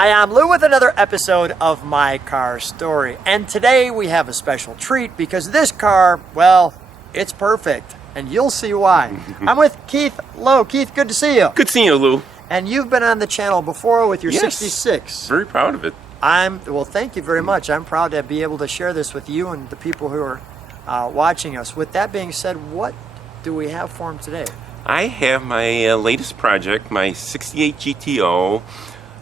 Hi, I'm Lou with another episode of My Car Story. And today we have a special treat because this car, well, it's perfect. And you'll see why. I'm with Keith Lowe. Keith, good to see you. Good seeing you, Lou. And you've been on the channel before with your Yes, 66. Very proud of it. Well, thank you very much. I'm proud to be able to share this with you and the people who are watching us. With that being said, what do we have for them today? I have my latest project, my 68 GTO.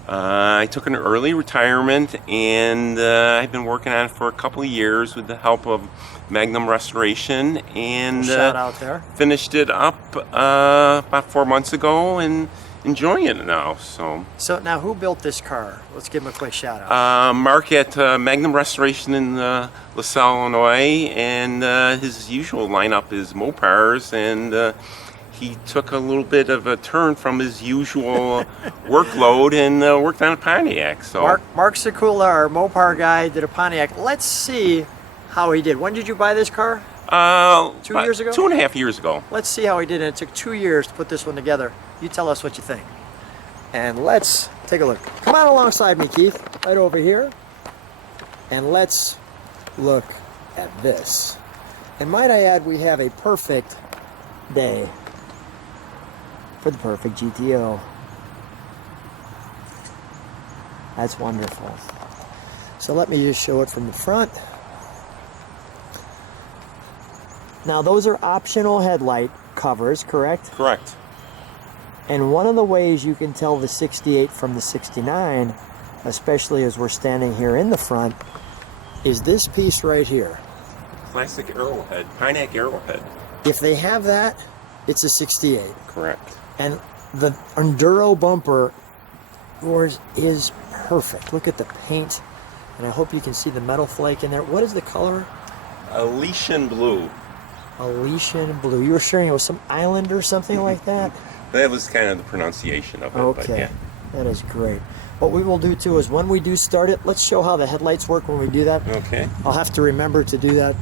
I took an early retirement and I've been working on it for a couple of years with the help of Magnum Restoration, and Shout out there. Finished it up about 4 months ago and enjoying it now. So now who built this car? Let's give him a quick shout out. Mark at Magnum Restoration in LaSalle, Illinois, and his usual lineup is Mopars, and he took a little bit of a turn from his usual workload and worked on a Pontiac. So Mark Sekula, our Mopar guy, did a Pontiac. Let's see how he did. When did you buy this car? 2 years ago? 2.5 years ago. Let's see how he did. And it took 2 years to put this one together. You tell us what you think. And let's take a look. Come on alongside me, Keith. Right over here. And let's look at this. And might I add, we have a perfect day for the perfect GTO. That's wonderful. So let me just show it from the front. Now those are optional headlight covers, correct? Correct. And one of the ways you can tell the 68 from the 69, especially as we're standing here in the front, is this piece right here. Classic arrowhead, Pontiac arrowhead. If they have that, it's a 68. Correct. And the Enduro bumper is perfect. Look at the paint, and I hope you can see the metal flake in there. What is the color? Aleutian Blue. Aleutian Blue. You were sharing it with some island or something like that? That was kind of the pronunciation of it. Okay, but yeah. That is great. What we will do too is when we do start it, let's show how the headlights work when we do that. Okay. I'll have to remember to do that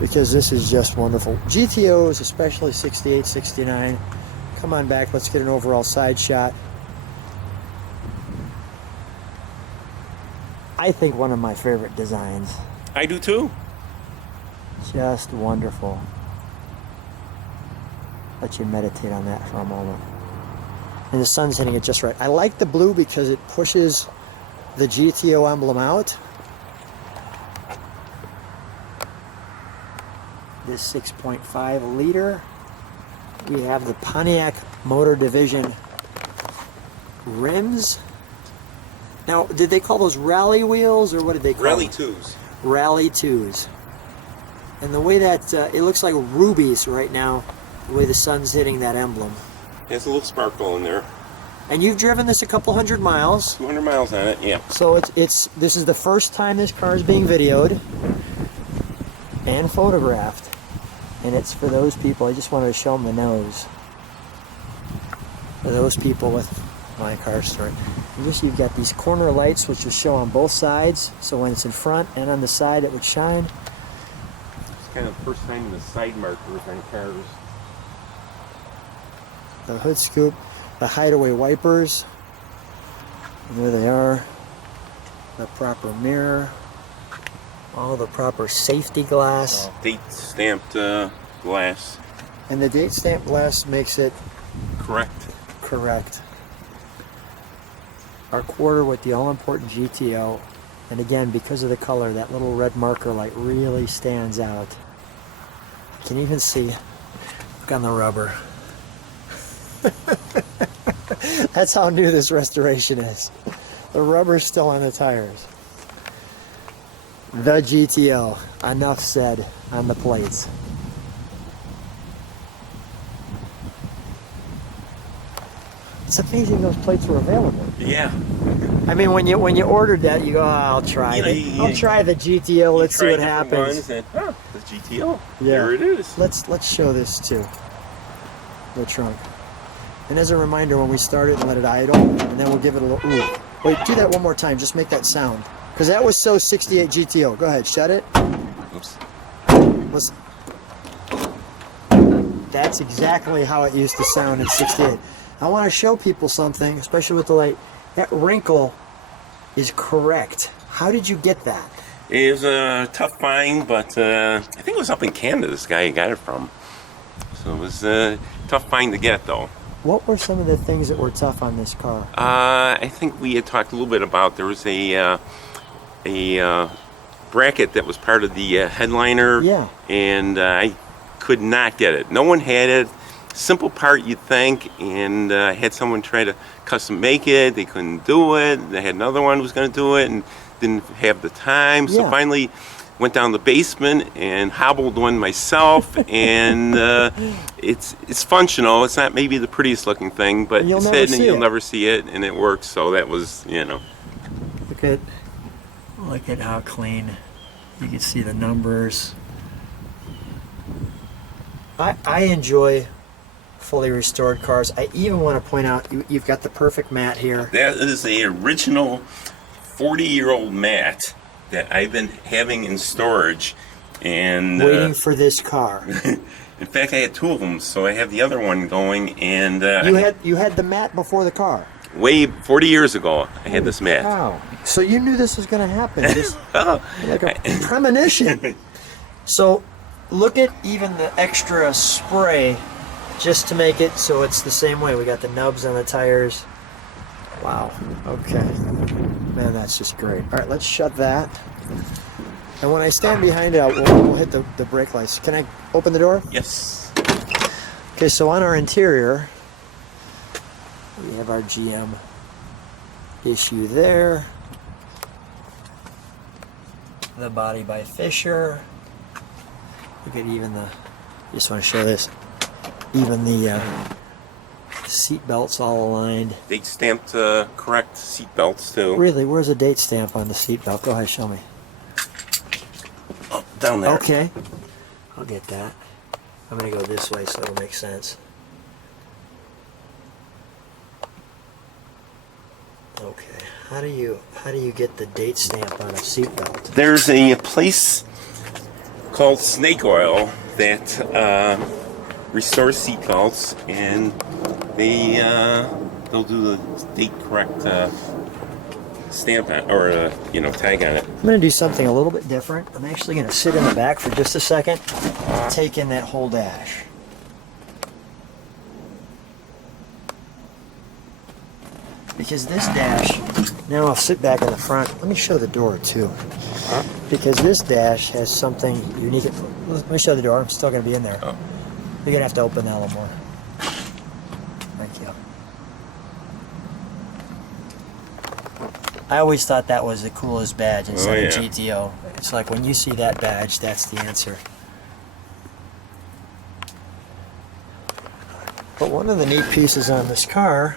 because this is just wonderful. GTOs, especially 68, 69. Come on back, let's get an overall side shot. I think one of my favorite designs. I do too. Just wonderful. Let you meditate on that for a moment. And the sun's hitting it just right. I like the blue because it pushes the GTO emblem out. This 6.5 liter. We have the Pontiac Motor Division rims. Now, did they call those rally wheels or what did they call Rally them? 2s. Rally 2s. And the way that it looks like rubies right now, the way the sun's hitting that emblem. There's a little sparkle in there. And you've driven this a couple 100 miles. 200 miles on it, yeah. So this is the first time this car is being videoed and photographed. And it's for those people, I just wanted to show them the nose. For those people with My Car Story. And just you've got these corner lights which will show on both sides. So when it's in front and on the side it would shine. It's kind of the first time in the side markers on cars. The hood scoop, the hideaway wipers. And there they are. The proper mirror. All the proper safety glass. Date stamped glass. And the date stamp glass makes it correct. Our quarter with the all-important GTO. And again, because of the color, that little red marker light really stands out. You can even see, look on the rubber. That's how new this restoration is. The rubber's still on the tires. The GTO. Enough said on the plates. It's amazing those plates were available. Yeah. I mean, when you ordered that, you go, oh, I'll try it. I'll try the GTO. Let's see what happens. And, oh, the GTO. Yeah. There it is. Let's show this too. The trunk. And as a reminder, when we start it, let it idle, and then we'll give it a little. Ooh. Wait, do that one more time. Just make that sound. Because that was so 68 GTO. Go ahead, shut it. Oops. Listen. That's exactly how it used to sound in 68. I want to show people something, especially with the light. That wrinkle is correct. How did you get that? It was a tough find, but I think it was up in Canada, this guy got it from. So it was a tough find to get, though. What were some of the things that were tough on this car? I think we had talked a little bit about, there was a bracket that was part of the headliner, Yeah. and I could not get it. No one had it. Simple part, you'd think, and I had someone try to custom make it. They couldn't do it. They had another one who was going to do it and didn't have the time. So Yeah. finally went down the basement and hobbled one myself, and it's functional. It's not maybe the prettiest looking thing, but You'll it's never hidden and see you'll it. never see it, and it works. So that was, Look at how clean. You can see the numbers. I enjoy fully restored cars. I even want to point out you've got the perfect mat here. That is the original 40-year-old mat that I've been having in storage, and Waiting for this car. in fact, I had two of them, so I have the other one going. And You had the mat before the car. way 40 years ago, I had this mat. Wow. So you knew this was going to happen. Just Oh, like a premonition. So look at even the extra spray just to make it so it's the same way. We got the nubs on the tires. Wow. Okay. Man, that's just great. All right, let's shut that. And when I stand behind it, we'll hit the brake lights. Can I open the door? yes. Okay, so on our interior, we have our GM issue there. The body by Fisher. Look at even the, just want to show this, even the seat belts all aligned. They stamped correct seat belts too. Really, where's a date stamp on the seat belt? Go ahead, show me. Oh, down there. Okay, I'll get that. I'm gonna go this way so it'll make sense. Okay, how do you get the date stamp on a seat belt? There's a place called Snake Oil that restores seat belts, and they'll do the date correct stamp on, or tag on it. I'm going to do something a little bit different. I'm actually going to sit in the back for just a second, take in that whole dash. Because this dash, now I'll sit back in the front. Let me show the door too. Because this dash has something unique. Let me show the door. I'm still going to be in there. Oh. You're going to have to open that a little more. Thank you. I always thought that was the coolest badge inside Oh, yeah. of GTO. It's like when you see that badge, that's the answer. But one of the neat pieces on this car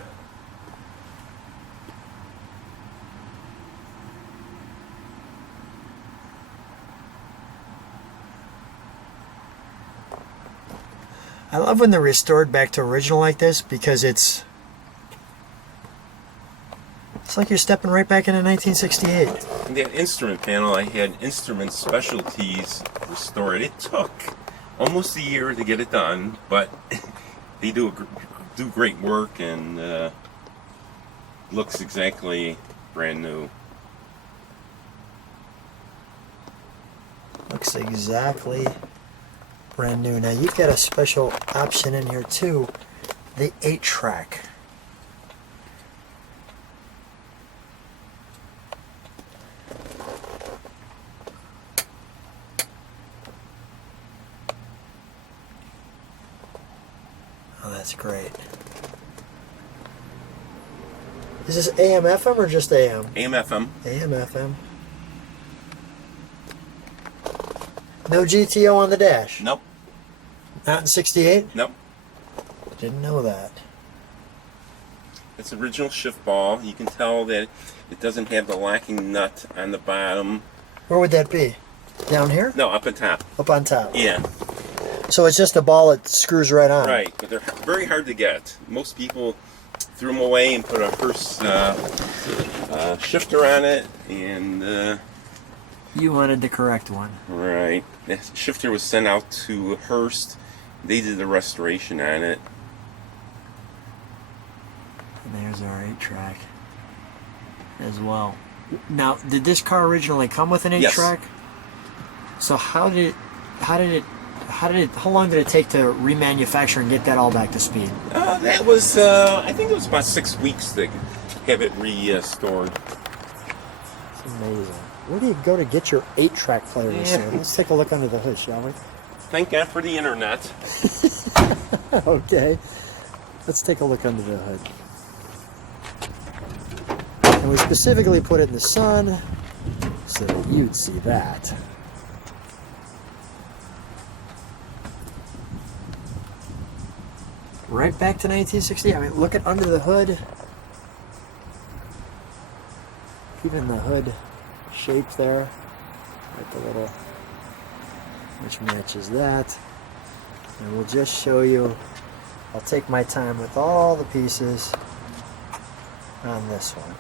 I love when they're restored back to original like this because it's like you're stepping right back into 1968. In that instrument panel, I had Instrument Specialties restored. It took almost a year to get it done, but they do great work, and looks exactly brand new. Looks exactly brand new. Now you've got a special option in here too, the 8-track. Oh, that's great. Is this AM FM or just AM? AM/FM. AM FM. No GTO on the dash? Nope. Not in 68? Nope. Didn't know that. It's original shift ball. You can tell that it doesn't have the locking nut on the bottom. Where would that be? Down here? No, up at top. Up on top. Yeah. So it's just a ball that screws right on. Right, but they're very hard to get. Most people threw them away and put a Hearst shifter on it, and You wanted the correct one. right, the shifter was sent out to Hearst. They did the restoration on it. And there's our 8-track. as well. Now, did this car originally come with an 8-track? Yes. So how long did it take to remanufacture and get that all back to speed? That was, I think it was about 6 weeks to have it restored. It's amazing. Where do you go to get your 8-track player this year? Let's take a look under the hood, shall we? Thank God for the internet. Okay. Let's take a look under the hood. And we specifically put it in the sun so that you'd see that. Right back to 1960. I mean, look at under the hood. Even the hood shape there. Like the little, which matches that. And we'll just show you. I'll take my time with all the pieces on this one.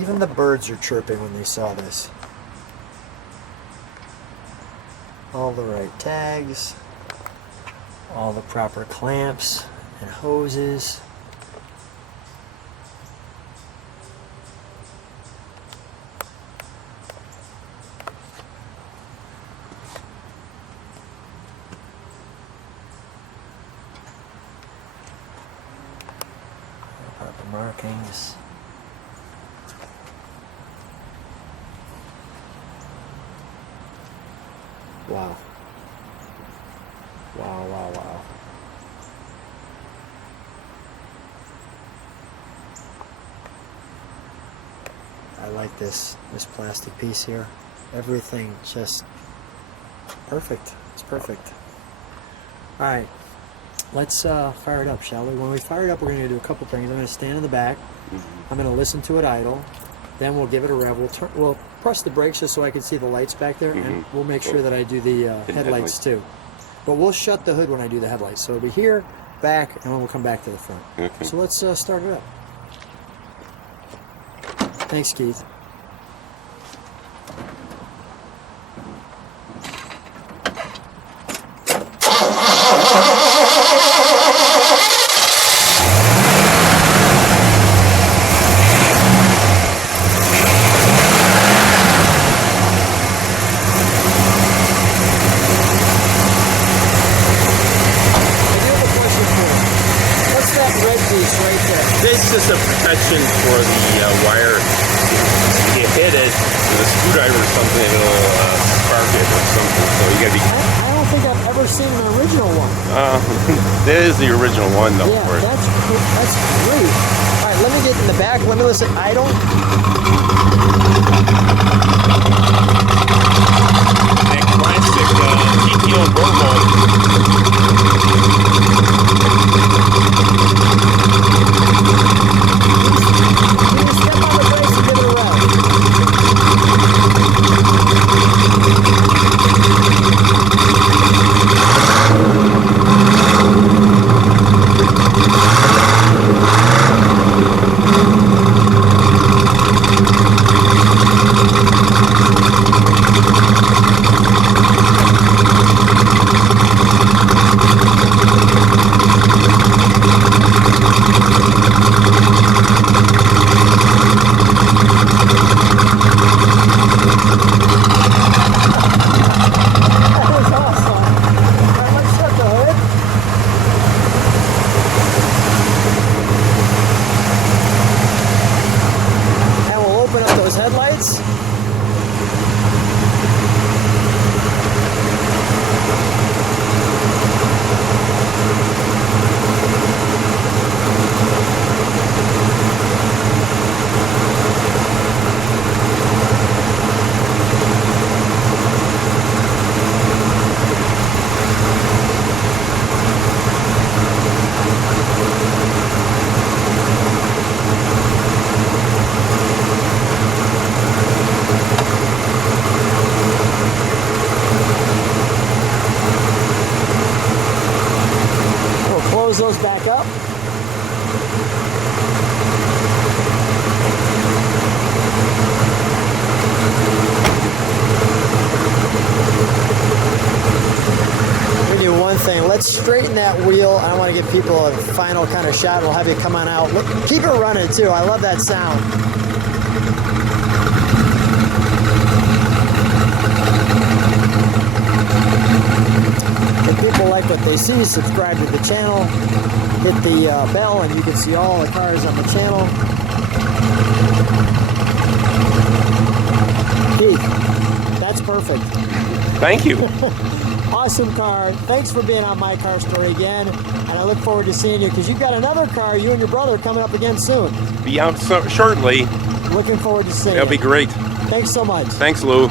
Even the birds are chirping when they saw this. All the right tags, all the proper clamps and hoses. Proper markings. Wow. Wow, wow, wow. I like this plastic piece here. Everything just perfect. It's perfect. All right. Let's fire it up, shall we? When we fire it up, we're going to do a couple things. I'm going to stand in the back. I'm going to listen to it idle. Then we'll give it a rev. We'll press the brakes just so I can see the lights back there, and we'll make sure that I do the headlights too. But we'll shut the hood when I do the headlights. So it'll be here, back, and then we'll come back to the front. Okay. So let's start it up. Thanks, Keith. This is a protection for the wire. If you hit it with a screwdriver or something, it'll spark it or something. So you gotta be. I don't think I've ever seen an original one. That is the original one, though. Yeah, that's great. All right, let me get in the back. Let me listen. Idle. That classic GTO Coupe. Headlights. Close those back up. We do one thing. Let's straighten that wheel. I want to give people a final kind of shot. We'll have you come on out. Look, keep it running too. I love that sound. If people like what they see, subscribe to the channel. Hit the bell and you can see all the cars on the channel. Keith, that's perfect. Thank you. Awesome car. Thanks for being on My Car Story again. And I look forward to seeing you because you've got another car, you and your brother, coming up again soon. Be out shortly. Looking forward to seeing you. That'll be great. Thanks so much. Thanks, Lou.